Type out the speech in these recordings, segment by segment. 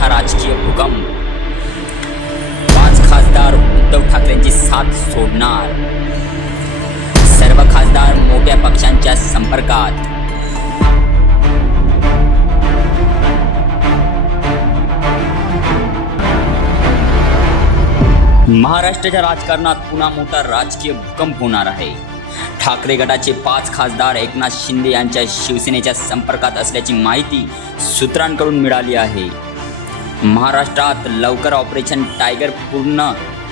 मोठा राजकीय भूकंप। 5 खासदार उद्धव ठाकरेंची साथ सोडणार। सर्व खासदार मोठ्या पक्षांच्या संपर्कात। महाराष्ट्राच्या राजकारणात पुन्हा मोठा राजकीय भूकंप होणार आहे। ठाकरे गटाचे 5 खासदार एकनाथ शिंदे यांच्या शिवसेनेच्या संपर्कात असल्याची माहिती सूत्रांकडून मिळाली आहे। महाराष्ट्रात लवकर ऑपरेशन टायगर पूर्ण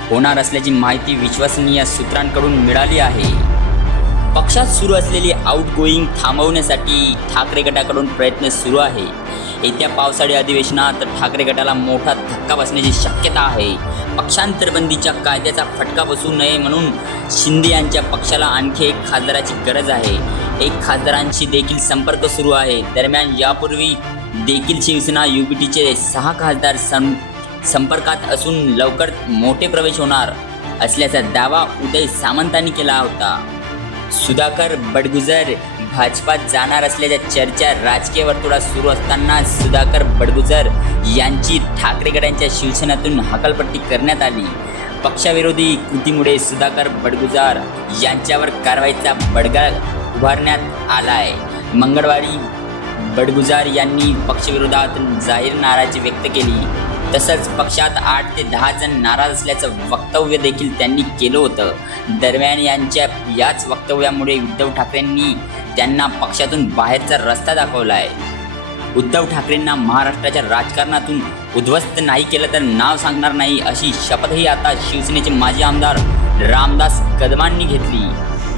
होणार असल्याची माहिती विश्वसनीय सूत्रांकडून मिळाली आहे। पक्षात सुरू असलेली आउटगोईंग थांबवण्यासाठी ठाकरे गटाकडून प्रयत्न सुरू आहे। येत्या पावसाळी अधिवेशनात ठाकरे गटाला मोठा धक्का बसण्याची शक्यता आहे। पक्षांतरबंदीच्या कायद्याचा फटका बसू नये म्हणून शिंदे यांच्या पक्षाला आणखी एक खासदाराची गरज आहे। एक खासदारांशी देखील संपर्क सुरू आहे। दरम्यान यापूर्वी देखील शिवसेना युबीटीचे 6 खासदार संपर्कात असून लवकर मोठे प्रवेश होणार असल्याचा दावा उदय सामंतांनी केला होता। सुधाकर बडगुजर भाजपात जाणार असल्याच्या चर्चा राजकीय वर्तुळात सुरू असताना सुधाकर बडगुजर यांची ठाकरे गटांच्या शिवसेनेतून हकालपट्टी करण्यात आली। पक्षाविरोधी कृतीमुळे सुधाकर बडगुजर यांच्यावर कारवाईचा बडगा उभारण्यात आलाय। मंगळवारी बडगुजर यांनी पक्षविरोधात जाहीर नाराजी व्यक्त केली। तसंच पक्षात 8 ते 10 जण नाराज असल्याचं वक्तव्य देखील त्यांनी केलं होतं। दरम्यान यांच्या याच वक्तव्यामुळे उद्धव ठाकरेंनी त्यांना पक्षातून बाहेरचा रस्ता दाखवला आहे। उद्धव ठाकरेंना महाराष्ट्राच्या राजकारणातून उद्ध्वस्त नाही केलं तर नाव सांगणार नाही अशी शपथही आता शिवसेनेचे माजी आमदार रामदास कदमांनी घेतली।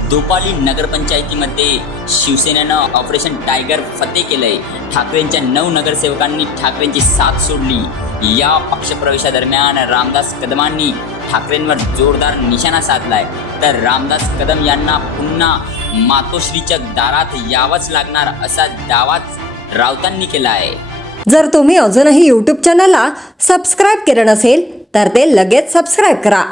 दोपाली नगरपंचायतीमध्ये शिवसेनेनं ऑपरेशन टायगर फतेह केलंय। ठाकरेंच्या 9 नगरसेवकांनी ठाकरेंची साथ सोडली। या पक्षप्रवेशादरम्यान रामदास कदमांनी ठाकरेंवर जोरदार निशाणा साधलाय, तर रामदास कदम यांना पुन्हा मातोश्रीच्या दारात यावंच लागणार असा दावाच राऊतांनी केला आहे। जर तुम्ही अजूनही YouTube चॅनलला सबस्क्राईब केलं नसेल तर ते लगेच सबस्क्राईब करा।